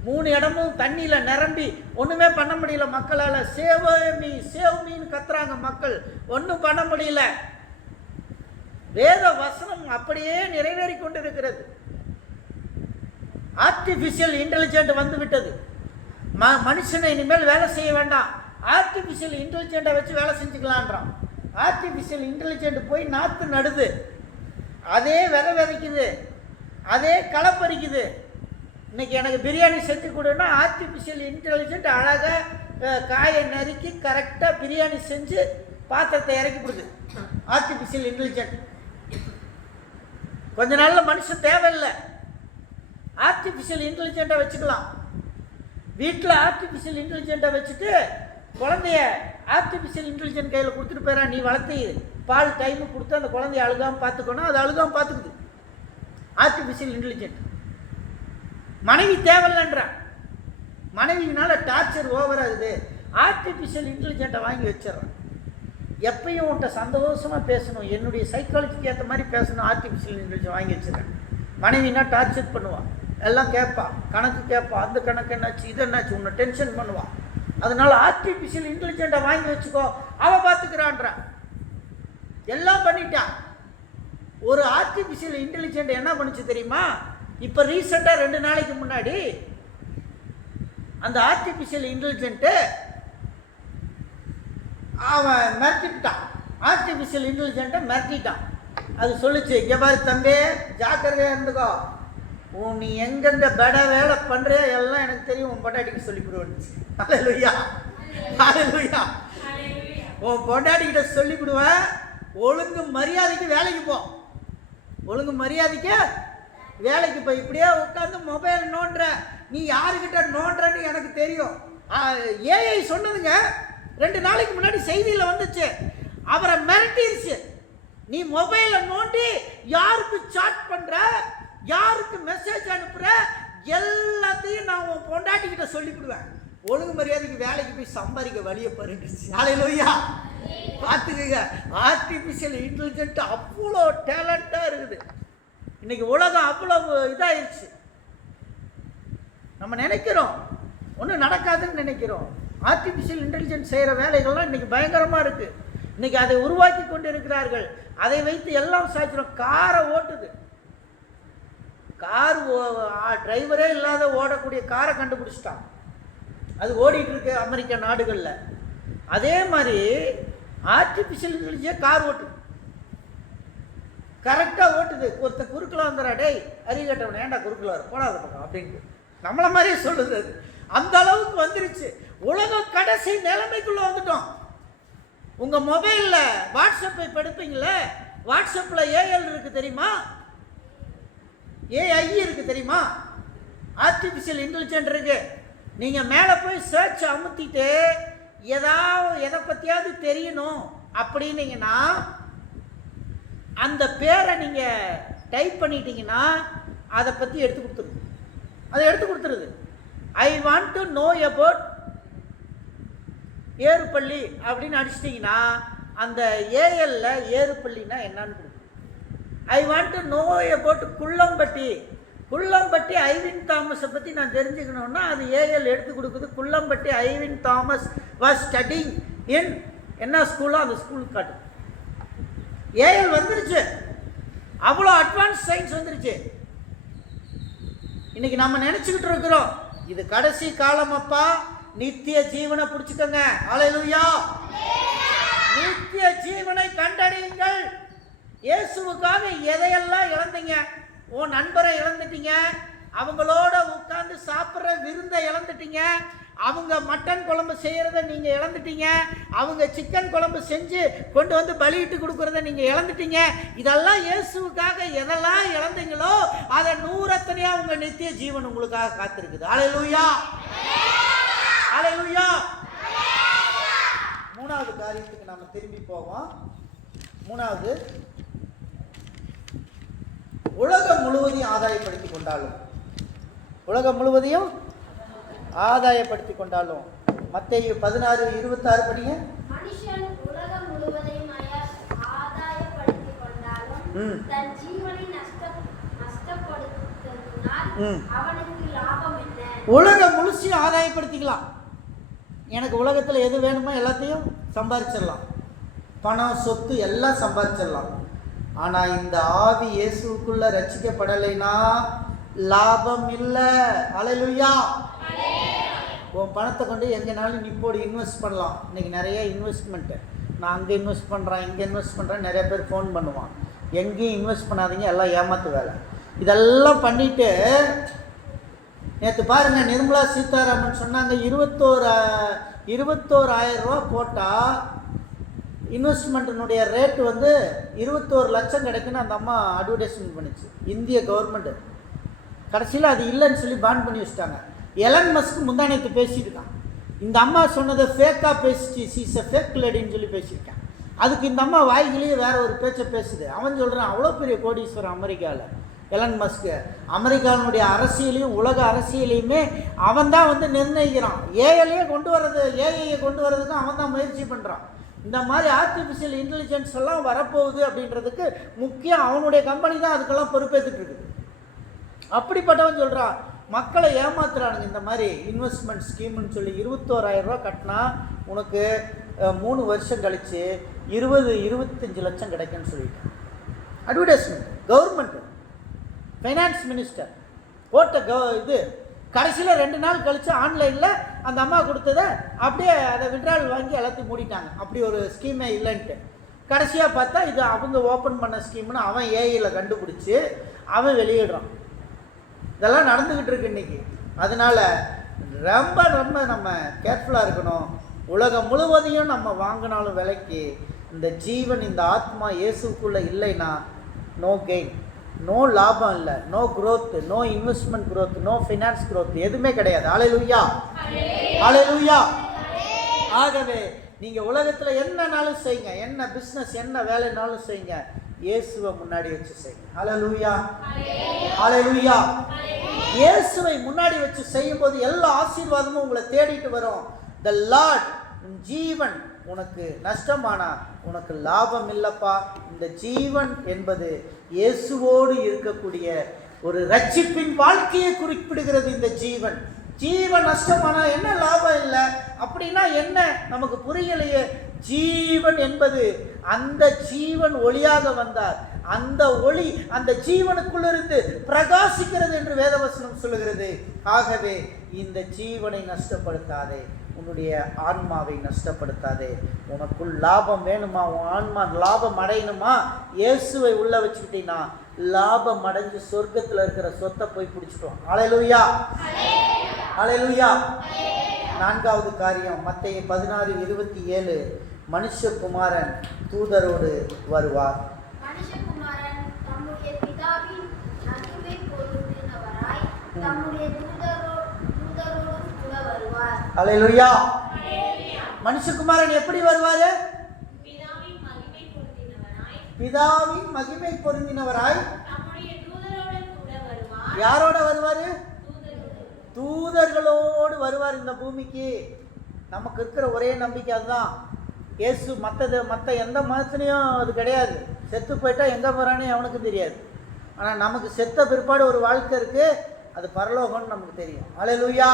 3 இடமும் தண்ணியில் நிரம்பி ஒன்றுமே பண்ண முடியல மக்களால். சேவ் மீன்னு கத்துறாங்க மக்கள், ஒன்றும் பண்ண முடியல. வேத வசனம் அப்படியே நிறைவேறி கொண்டு இருக்கிறது. ஆர்டிஃபிஷியல் இன்டெலிஜென்ட் வந்து விட்டது. மனுஷனை இனிமேல் வேலை செய்ய வேண்டாம், ஆர்டிஃபிஷியல் இன்டெலிஜென்ட்டை வச்சு வேலை செஞ்சுக்கலான்றான். ஆர்டிஃபிஷியல் இன்டெலிஜென்ட் போய் நாற்று நடுது, அதே விதை விதைக்குது, அதே களை பறிக்குது. இன்னைக்கு எனக்கு பிரியாணி செஞ்சு கொடுன்னா ஆர்டிஃபிஷியல் இன்டெலிஜென்ட் அழகாக காயை நறுக்கி கரெக்டாக பிரியாணி செஞ்சு பாத்திரத்தை இறக்கி கொடுது. ஆர்டிஃபிஷியல் இன்டெலிஜென்ட் கொஞ்ச நாளில் மனுஷன் தேவையில்லை, ஆர்டிஃபிஷியல் இன்டெலிஜென்ட்டை வச்சுக்கலாம். வீட்டில் ஆர்டிஃபிஷியல் இன்டெலிஜென்ட்டை வச்சுட்டு குழந்தைய ஆர்டிஃபிஷியல் இன்டெலிஜென்ட் கையில் கொடுத்துட்டு போயிடா, நீ வளர்த்தி பால் டைமு கொடுத்து அந்த குழந்தைய அழுகாமல் பார்த்துக்கணும், அது அழுகாமல் பார்த்துக்குது ஆர்டிஃபிஷியல் இன்டெலிஜென்ட். மனைவி தேவையில்லைன்றான், மனைவினால டார்ச்சர் ஓவர் ஆகுது, ஆர்டிஃபிஷியல் இன்டெலிஜென்ட்டை வாங்கி வச்சிடறான். எப்பயும் உன்ட்ட சந்தோஷமாக பேசணும், என்னுடைய சைக்காலஜிக்கு ஏற்ற மாதிரி பேசணும், ஆர்டிஃபிஷியல் இன்டெலிஜென்ட் வாங்கி வச்சிடறேன். மனைவினா டார்ச்சர் பண்ணுவான், எல்லாம் கேட்பா, கணக்கு கேட்பா, அந்த கணக்கு என்னாச்சு, இது என்னாச்சு, உன்னை டென்ஷன் பண்ணுவான். அதனால ஆர்டிஃபிஷியல் இன்டெலிஜென்ட்டை வாங்கி வச்சுக்கோ, அவன் பார்த்துக்கிறான்றான். எல்லாம் பண்ணிட்டான். ஒரு ஆர்டிஃபிஷியல் இன்டெலிஜென்ட் என்ன பண்ணுச்சு தெரியுமா? இப்போ ரீசெண்டாக 2 நாளைக்கு முன்னாடி அந்த ஆர்டிஃபிஷியல் இன்டெலிஜென்ட்டு அவன் மிரட்டிட்டான். ஆர்டிஃபிஷியல் இன்டெலிஜென்ட்டை மிரட்டிட்டான். அது சொல்லிச்சு, இங்கே பாரு தம்பி, ஜாக்கிரதையாக இருந்துக்கோ, நீ எங்கெங்க பெட வேலை பண்ணுறியோ எல்லாம் எனக்கு தெரியும், உன் பொண்டாட்டிக்கு சொல்லிவிடுவேன். அல்லேலூயா, அல்லேலூயா. உன் பொண்டாட்டிக்கிட்ட சொல்லிவிடுவேன், ஒழுங்கு மரியாதைக்கு வேலைக்கு போ, ஒழுங்கு மரியாதைக்கு வேலைக்கு போய் இப்படியே உட்காந்து மொபைல் நோண்டுற, நீ யாருக்கிட்ட நோண்டுறன்னு எனக்கு தெரியும். ஏஐ சொன்னதுங்க, 2 நாளைக்கு முன்னாடி செய்தியில் வந்துச்சு. அவரை மிரட்டிருச்சு. நீ மொபைலை நோண்டி யாருக்கு சாட் பண்ற, யாருக்கு மெசேஜ் அனுப்புற, எல்லாத்தையும் நான் உன் பொண்டாட்டிக்கிட்ட சொல்லிவிடுவேன். ஒழுங்கு மரியாதைக்கு வேலைக்கு போய் சம்பாதிக்க வழியை பாருந்துச்சு. ஹல்லேலூயா. பார்த்துக்குங்க, ஆர்டிஃபிஷியல் இன்டெலிஜென்ட் அவ்வளோ டேலண்டாக இருக்குது. இன்னைக்கு உலகம் அவ்வளோ இதாகிடுச்சு. நம்ம நினைக்கிறோம் ஒன்றும் நடக்காதுன்னு நினைக்கிறோம். ஆர்டிஃபிஷியல் இன்டெலிஜென்ஸ் செய்கிற வேலைகள்லாம் இன்றைக்கி பயங்கரமாக இருக்குது. இன்றைக்கி அதை உருவாக்கி கொண்டு இருக்கிறார்கள். அதை வைத்து எல்லாம் சாய்ச்சிடும். காரை ஓட்டுது, கார் டிரைவரே இல்லாத ஓடக்கூடிய காரை கண்டுபிடிச்சிட்டான். அது ஓடிட்டு இருக்கு அமெரிக்க நாடுகளில். அதே மாதிரி ஆர்டிஃபிஷியல் இன்டெலிஜென்ஸ் கார் ஓட்டுது, கரெக்டாக ஓட்டுது. ஒருத்தர் குறுக்கில் வந்துடா, டேய் அறிகட்டவன் ஏன்டா குறுக்கில் வர போடாத பக்கம் அப்படின்ட்டு நம்மளை மாதிரியே சொல்லுது. அது அந்த அளவுக்கு வந்துருச்சு. உலகம் கடைசி நிலைமைக்குள்ளே வந்துட்டோம். உங்கள் மொபைலில் வாட்ஸ்அப்பை படுப்பீங்களே, வாட்ஸ்அப்பில் ஏஎல் இருக்குது தெரியுமா, ஏஐ இருக்குது தெரியுமா, ஆர்டிஃபிஷியல் இன்டெலிஜென்ட் இருக்கு. நீங்கள் மேலே போய் சர்ச் அமுத்திட்டு ஏதாவது எதை பற்றியாவது தெரியணும் அப்படின்னீங்கன்னா அந்த பேரை நீங்கள் டைப் பண்ணிட்டீங்கன்னா அதை பற்றி எடுத்து கொடுத்துருது. அதை எடுத்து கொடுத்துருது. I want to know about Eruppalli அப்படின்னு அடிச்சிட்டிங்கன்னா அந்த ஏஎல்ல ஏறுப்பள்ளினா என்னன்னு கொடுக்கும். I want to know about Kullampatti, Kullampatti Ivin தாமஸை பற்றி நான் தெரிஞ்சுக்கணுன்னா அது ஏஎல் எடுத்து கொடுக்குது. Kullampatti Ivin Thomas was studying in என்ன ஸ்கூலோ அந்த ஸ்கூலுக்கு காட்டு. ஏஎல் வந்துருச்சு. அவ்வளோ அட்வான்ஸ் சயின்ஸ் வந்துருச்சு. இன்னைக்கு நம்ம நினச்சிக்கிட்டு இருக்கிறோம் இது கடைசி காலம் அப்பா, நித்திய ஜீவனை பிடிச்சிக்கோங்க. ஹல்லேலூயா. நித்திய ஜீவனை கண்டடையுங்கள். இயேசுவுக்காக எதையெல்லாம் இழந்தீங்க? உன் நண்பரை இழந்துட்டீங்க, அவங்களோட உட்கார்ந்து சாப்பிட்ற விருந்தை இழந்துட்டீங்க, அவங்க மட்டன் குழம்பு செய்கிறத நீங்கள் இழந்துட்டீங்க, அவங்க சிக்கன் குழம்பு செஞ்சு கொண்டு வந்து பலியிட்டு கொடுக்குறத நீங்கள் இழந்துட்டீங்க. இதெல்லாம் இயேசுவுக்காக எதெல்லாம் இழந்தீங்களோ அதை 100 உங்கள் நித்திய ஜீவன் உங்களுக்காக காத்திருக்குது. ஹல்லேலூயா, ஹல்லேலூயா. 3வது காரியத்துக்கு நாம் திரும்பி போவோம். 3வது, உலகம் முழுவதையும் ஆதாயப்படுத்தி கொண்டாலும், உலகம் முழுவதையும் ஆதாயப்படுத்தி கொண்டாலும். மத்தேயு 16:26 படிங்க. மனுஷன் உலகம் முழுவதையும் ஆதாயப்படுத்தி கொண்டாலும் தன் ஜீவனை நஷ்டப்படுத்தினால் அவனுக்கு லாபம் என்ன? உலகம் முழுசையும் ஆதாயப்படுத்திக்கலாம். எனக்கு உலகத்தில் எது வேணுமோ எல்லாத்தையும் சம்பாதிச்சிடலாம், பணம் சொத்து எல்லாம் சம்பாதிச்சிடலாம். ஆனால் இந்த ஆவி இயேசுக்குள்ள ரட்சிக்கப்படலைன்னா லாபம் இல்லை. ஹல்லேலூயா. உன் பணத்தை கொண்டு எங்கேனாலும் நீ போடு, இன்வெஸ்ட் பண்ணலாம். இன்றைக்கி நிறைய இன்வெஸ்ட்மெண்ட்டு, நான் அங்கே இன்வெஸ்ட் பண்ணுறேன் இங்கே இன்வெஸ்ட் பண்ணுறேன், நிறைய பேர் ஃபோன் பண்ணுவான். எங்கேயும் இன்வெஸ்ட் பண்ணாதீங்க, எல்லாம் ஏமாத்து வேலை. இதெல்லாம் பண்ணிவிட்டு நேற்று பாருங்கள், நிர்மலா சீதாராமன் சொன்னாங்க 21,000 ரூபா போட்டால் இன்வெஸ்ட்மெண்ட்டினுடைய ரேட்டு வந்து 21 லட்சம் கிடைக்குன்னு அந்த அம்மா அட்வர்டைஸ்மெண்ட் பண்ணிச்சு. இந்திய கவர்மெண்ட்டு கடைசியில் அது இல்லைன்னு சொல்லி பான் பண்ணி வச்சுட்டாங்க. எலன் மஸ்க் முந்தானத்து பேசியிருக்கான். இந்த அம்மா சொன்னதை ஃபேக்காக பேசிச்சு, சீஸ் எ ஃபேக் லேடின்னு சொல்லி பேசியிருக்கேன். அதுக்கு இந்த அம்மா வாய்கிலேயே வேறு ஒரு பேச்சை பேசுது. அவன் சொல்கிறான் அவ்வளோ பெரிய கோடீஸ்வரன் அமெரிக்காவில் எலன் மஸ்க்கு. அமெரிக்காவினுடைய அரசியலையும் உலக அரசியலையுமே அவன் தான் வந்து நிர்ணயிக்கிறான். ஏஐயை கொண்டு வர்றதுக்கும் அவன் தான் முயற்சி பண்ணுறான். இந்த மாதிரி ஆர்டிஃபிஷியல் இன்டெலிஜென்ஸ் எல்லாம் வரப்போகுது அப்படின்றதுக்கு முக்கியம் அவனுடைய கம்பெனி தான் அதுக்கெல்லாம் பொறுப்பேற்றுட்டு இருக்குது. அப்படிப்பட்டவன் சொல்கிறான் மக்களை ஏமாத்துறானுங்க. இந்த மாதிரி இன்வெஸ்ட்மெண்ட் ஸ்கீம்னு சொல்லி 21,000 ரூபா கட்டினா உனக்கு 3 வருஷம் கழித்து 20-25 லட்சம் கிடைக்குன்னு சொல்லிட்டேன். அட்வர்டைஸ்மெண்ட் கவர்மெண்ட்டு, ஃபைனான்ஸ் மினிஸ்டர் போட்ட இது. கடைசியில் 2 நாள் கழித்து ஆன்லைனில் அந்த அம்மா கொடுத்ததை அப்படியே அதை விட்ரால் வாங்கி எல்லாத்தையும் மூடிட்டாங்க. அப்படி ஒரு ஸ்கீமே இல்லைன்ட்டு. கடைசியாக பார்த்தா இது அவங்க ஓப்பன் பண்ண ஸ்கீம்னு அவன் ஏஐயில் கண்டுபிடிச்சி அவன் வெளியிடுறான். இதெல்லாம் நடந்துக்கிட்டு இருக்கு இன்றைக்கி. அதனால் ரொம்ப ரொம்ப நம்ம கேர்ஃபுல்லாக இருக்கணும். உலகம் முழுவதையும் நம்ம வாங்கினாலும் விலைக்கு இந்த ஜீவன், இந்த ஆத்மா இயேசுக்குள்ளே இல்லைன்னா நோ கெயின். நோ லாபம் இல்லை, no growth, no investment growth, no finance growth, எதுவுமே கிடையாது. ஹல்லேலூயா, ஹல்லேலூயா. ஆகவே நீங்க உலகத்துல என்னனாலும் செய்யுங்க, என்ன பிசினஸ் என்ன வேலைனாலும் செய்யுங்க, இயேசுவை முன்னாடி வச்சு செய்யுங்க. ஹல்லேலூயா, ஹல்லேலூயா. இயேசுவை முன்னாடி வச்சு செய்யும்போது எல்லா ஆசீர்வாதமும் உங்களை தேடிட்டு வரும். த லார்ட், உன் ஜீவன் உனக்கு நஷ்டமானா உனக்கு லாபம் இல்லப்பா. இந்த ஜீவன் என்பது இயேசுவோடு இருக்கக்கூடிய ஒரு ரட்சிப்பின் வாழ்க்கையை குறிப்பிடுகிறது. இந்த ஜீவன் ஜீவன் நஷ்டமானா என்ன லாபம் இல்லை அப்படின்னா என்ன நமக்கு புரியலையே. ஜீவன் என்பது அந்த ஜீவன் ஒளியாக வந்தார், அந்த ஒளி அந்த ஜீவனுக்குள்ளிருந்து பிரகாசிக்கிறது என்று வேதவசனம் சொல்லுகிறது. ஆகவே இந்த ஜீவனை நஷ்டப்படுத்தாதே, உன்னுடைய ஆன்மாவை நஷ்டப்படுத்தாதே. உனக்குள் லாபம் வேணுமா, உன் ஆன்மா லாபம் அடையணுமா, இயேசுவை உள்ள வச்சுக்கிட்டீங்கன்னா லாபம் அடைஞ்சு சொர்க்கத்தில் இருக்கிற சொத்தை போய் பிடிச்சிட்டோம். ஹல்லேலூயா, ஹல்லேலூயா. நான்காவது காரியம் மத்தேயு 16:27, மனுஷகுமாரன் தூதரோடு வருவார். மனுஷகுமாரன் தம்முடைய பிதாவின் மகிமை பொருந்தினவராய் தம்முடைய தூதரோடும் கூட வருவார். ஹல்லேலூயா. மனுஷகுமாரன் எப்படி வருவாரு? பிதாவின் மகிமை பொருந்தினவராய், பிதாவின் மகிமை பொருந்தினவராய் தம்முடைய தூதரோடும் கூட வருவார். யாரோட வருவாரு? தூதர்களோடு வருவார் இந்த பூமிக்கு. நமக்கு இருக்கிற ஒரே நம்பிக்கை அதுதான். இயேசு மற்ற எந்த மதத்துலேயும் அது கிடையாது. செத்து போயிட்டா எங்கே போகிறானே அவனுக்கு தெரியாது. ஆனால் நமக்கு செத்த பிற்பாடு ஒரு வாழ்க்கை இருக்குது, அது பரலோகம்னு நமக்கு தெரியும். ஹல்லேலூயா.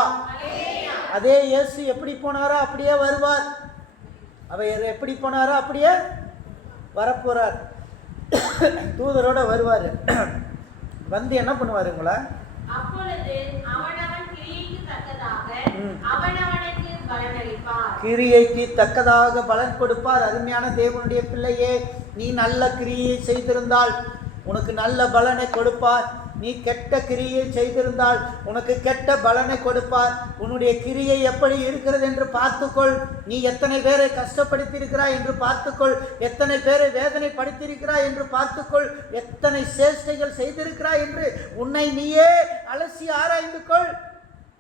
அதே இயேசு எப்படி போனாரோ அப்படியே வருவார். அவர் எப்படி போனாரோ அப்படியே வரப்போகிறார். தூதரோட வருவார். வந்து என்ன பண்ணுவார் உங்களை? அப்பொழுது அவனவன் கிரியைக்கு தக்கதாக அவனவனுக்கு பலனளிப்பார். கிரியைக்கு தக்கதாக பலன் கொடுப்பார். அருமையான தேவனுடைய பிள்ளையே, நீ நல்ல கிரியை செய்திருந்தால் உனக்கு நல்ல பலனை கொடுப்பார். நீ கெட்ட கிரியை செய்திருந்தால் உனக்கு கெட்ட பலனை கொடுப்பார். உன்னுடைய கிரியை எப்படி இருக்கிறது என்று பார்த்துக்கொள். நீ எத்தனை பேரை கஷ்டப்படுத்தியிருக்கிறாய் என்று பார்த்துக்கொள். எத்தனை பேரை வேதனைப்படுத்தியிருக்கிறாய் என்று பார்த்துக்கொள். எத்தனை சேஷ்டைகள் செய்திருக்கிறாய் என்று உன்னை நீயே அலசி ஆராய்ந்து கொள்.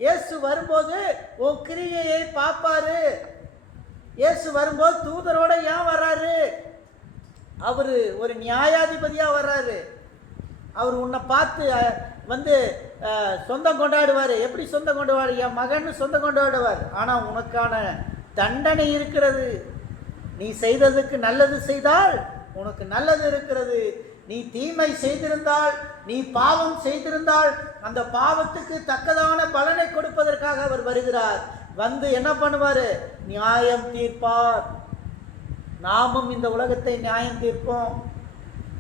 இயேசு வரும்போது உன் கிரியையை பார்ப்பாரு. இயேசு வரும்போது தூதரோட ஏன் வர்றாரு? அவரு ஒரு நியாயாதிபதியா வர்றாரு. அவர் உன்னை பார்த்து வந்து சொந்தம் கொண்டாடுவார். எப்படி சொந்தம் கொண்டாடுவார்? என் மகன் சொந்தம் கொண்டாடுவார். ஆனால் உனக்கான தண்டனை இருக்கிறது. நீ செய்ததுக்கு நல்லது செய்தால் உனக்கு நல்லது இருக்கிறது. நீ தீமை செய்திருந்தால், நீ பாவம் செய்திருந்தால் அந்த பாவத்துக்கு தக்கதான பலனை கொடுப்பதற்காக அவர் வருகிறார். வந்து என்ன பண்ணுவார்? நியாயம் தீர்ப்பார். நாமும் இந்த உலகத்தை நியாயம் தீர்ப்போம்.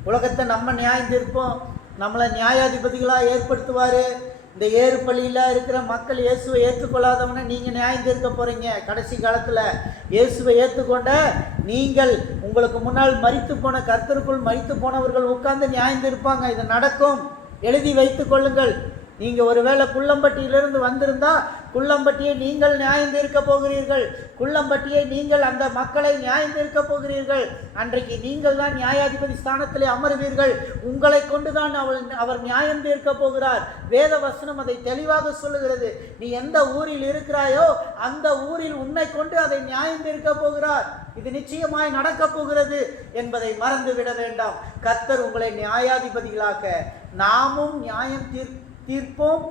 உலகத்தை நம்ம நியாயம் தீர்ப்போம். நம்மளை நியாயாதிபதிகளாக ஏற்படுத்துவார். இந்த ஏறுபள்ளியில் இருக்கிற மக்கள் இயேசுவை ஏற்றுக்கொள்ளாதவனை நீங்கள் நியாயம் தீர்க்க போகிறீங்க. கடைசி காலத்தில் இயேசுவை ஏற்றுக்கொண்ட நீங்கள் உங்களுக்கு முன்னால் மரித்து போன கர்த்தருக்குள் மரித்து போனவர்கள் உட்கார்ந்து நியாயம் தீர்ப்பாங்க. இது நடக்கும், எழுதி வைத்து கொள்ளுங்கள். நீங்கள் ஒருவேளை குள்ளம்பட்டியிலிருந்து வந்திருந்தா குள்ளம்பட்டியை நீங்கள் நியாயம் தீர்க்க போகிறீர்கள். குள்ளம்பட்டியை நீங்கள் அந்த மக்களை நியாயம் தீர்க்க போகிறீர்கள். அன்றைக்கு நீங்கள் தான் நியாயாதிபதி ஸ்தானத்திலே அமர்வீர்கள். உங்களை கொண்டுதான் அவர் நியாயம் தீர்க்க போகிறார். வேத வசனம் அதை தெளிவாக சொல்லுகிறது. நீ எந்த ஊரில் இருக்கிறாயோ அந்த ஊரில் உன்னை கொண்டு அதை நியாயம் தீர்க்க போகிறார். இது நிச்சயமாய் நடக்க போகிறது என்பதை மறந்து விட வேண்டாம். கர்த்தர் உங்களை நியாயாதிபதிகளாக, நாமும் நியாயம் தீர்ப்போம்,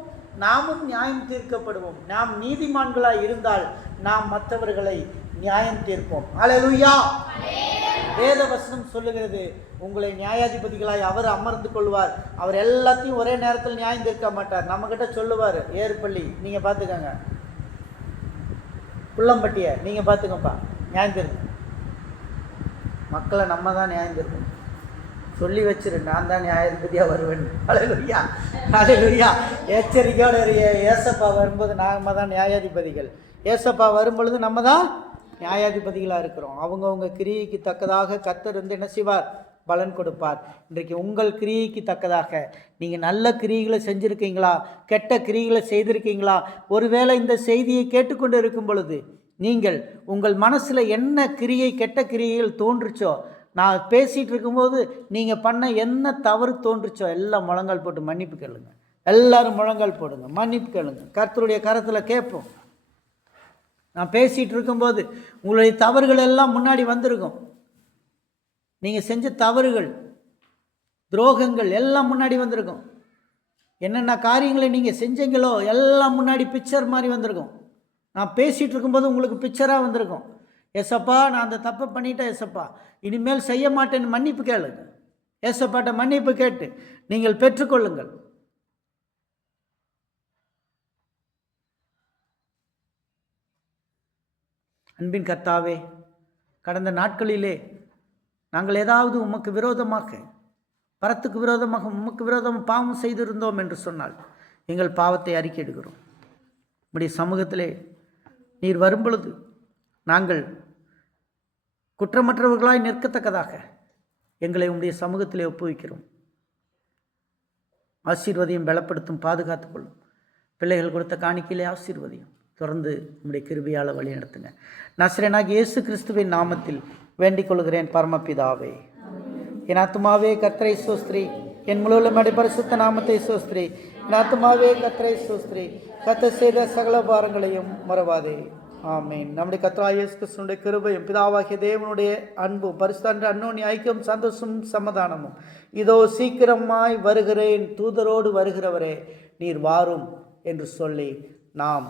நாமும் நியாயம் தீர்க்கப்படுவோம். நாம் நீதிமான்களாய் இருந்தால் நாம் மற்றவர்களை நியாயம் தீர்ப்போம். ஹல்லேலூயா. வேத வசனம் சொல்லுகிறது, உங்களை நியாயாதிபதிகளாய் அவர் அமர்ந்து கொள்வார். அவர் எல்லாத்தையும் ஒரே நேரத்தில் நியாயம் தீர்க்க மாட்டார். நம்மக்கிட்ட சொல்லுவார், ஏறுபள்ளி நீங்கள் பார்த்துக்கங்க, புள்ளம்பட்டியை நீங்கள் பார்த்துக்கப்பா, நியாயம் தீர்க்க. மக்களை நம்ம தான் நியாயம் தீர்க்கணும். சொல்லி வச்சிரு, நான் தான் நியாயாதிபதியாக வருவேன். ஹல்லேலூயா, ஹல்லேலூயா. எச்சரிக்கையோடு ஏசப்பா வரும்போது நாம தான் நியாயாதிபதிகள். ஏசப்பா வரும்பொழுது நம்ம தான் நியாயாதிபதிகளாக இருக்கிறோம். அவங்கவுங்க கிரியைக்கு தக்கதாக கர்த்தர் வந்து என்ன செய்வார்? பலன் கொடுப்பார். இன்றைக்கு உங்கள் கிரியைக்கு தக்கதாக நீங்கள் நல்ல கிரியைகளை செஞ்சுருக்கீங்களா, கெட்ட கிரியைகளை செய்திருக்கீங்களா? ஒருவேளை இந்த செய்தியை கேட்டுக்கொண்டு இருக்கும் பொழுது நீங்கள் உங்கள் மனசில் என்ன கிரியை, கெட்ட கிரியைகள் தோன்றுச்சோ நான் பேசிகிட்டு இருக்கும்போது நீங்கள் பண்ண என்ன தவறு தோன்றுச்சோ எல்லாம் முழங்கால் போட்டு மன்னிப்பு கேளுங்க. எல்லாரும் முழங்கால் போடுங்க, மன்னிப்பு கேளுங்க. கர்த்தருடைய கரத்தில் கேட்போம். நான் பேசிகிட்டு இருக்கும்போது உங்களுடைய தவறுகள் எல்லாம் முன்னாடி வந்திருக்கும். நீங்கள் செஞ்ச தவறுகள், துரோகங்கள் எல்லாம் முன்னாடி வந்திருக்கும். என்னென்ன காரியங்களை நீங்கள் செஞ்சீங்களோ எல்லாம் முன்னாடி பிக்சர் மாதிரி வந்திருக்கும். நான் பேசிகிட்டு இருக்கும்போது உங்களுக்கு பிக்சராக வந்திருக்கும். ஏசப்பா, நான் அந்த தப்பை பண்ணிட்டேன் ஏசப்பா, இனிமேல் செய்ய மாட்டேன்னு மன்னிப்பு கேளுங்க. ஏசப்பாட்ட மன்னிப்பு கேட்டு நீங்கள் பெற்றுக்கொள்ளுங்கள். அன்பின் கர்த்தாவே, கடந்த நாட்களிலே நாங்கள் ஏதாவது உமக்கு விரோதமாக, பரத்துக்கு விரோதமாக, உமக்கு விரோதமாக பாவம் செய்திருந்தோம் என்று சொன்னால் எங்கள் பாவத்தை அறிக்கையிடுகிறோம். உம்முடைய சமூகத்திலே நீர் வரும்பொழுது நாங்கள் குற்றமற்றவர்களாய் நிற்கத்தக்கதாக எங்களை உம்முடைய சமூகத்திலே ஒப்புவிக்கிறோம். ஆசீர்வதியும், பலப்படுத்தும், பாதுகாத்துக் கொள்ளும். பிள்ளைகள் கொடுத்த காணிக்கையிலே ஆசீர்வதியும். தொடர்ந்து உம்முடைய கிருபையால் வழி நடத்துங்க. நசரேயனாகிய இயேசு கிறிஸ்துவின் நாமத்தில் வேண்டிக் கொள்கிறேன் பரமபிதாவே. என் ஆத்துமாவே கர்த்தரை ஸ்தோத்திரி, என் முழுவதும் பரிசுத்த நாமத்தை ஸ்தோத்திரி. என் ஆத்துமாவே கர்த்தரை ஸ்தோத்திரி, கர்த்தர் செய்த சகல பாரங்களையும் மறவாதே. ஆமேன். நம்முடைய கர்த்தராகிய இயேசு கிறிஸ்துவினுடைய கிருபையும் பிதாவாகிய தேவனுடைய அன்பும் பரிசுத்த அன்யோன்ய ஐக்கியம் சந்தோஷமும் சமாதானமும் இதோ சீக்கிரமாய் வருகிறேன், தூதரோடு வருகிறவரே நீர் வாரும் என்று சொல்லி நாம்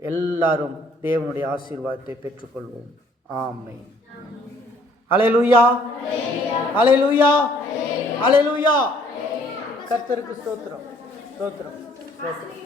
எல்லாரும் தேவனுடைய ஆசீர்வாதத்தை பெற்றுக்கொள்வோம். ஆமென். அல்லேலூயா, அல்லேலூயா, அல்லேலூயா. கர்த்தருக்கு ஸ்தோத்திரம், ஸ்தோத்திரம், ஸ்தோத்திரம்.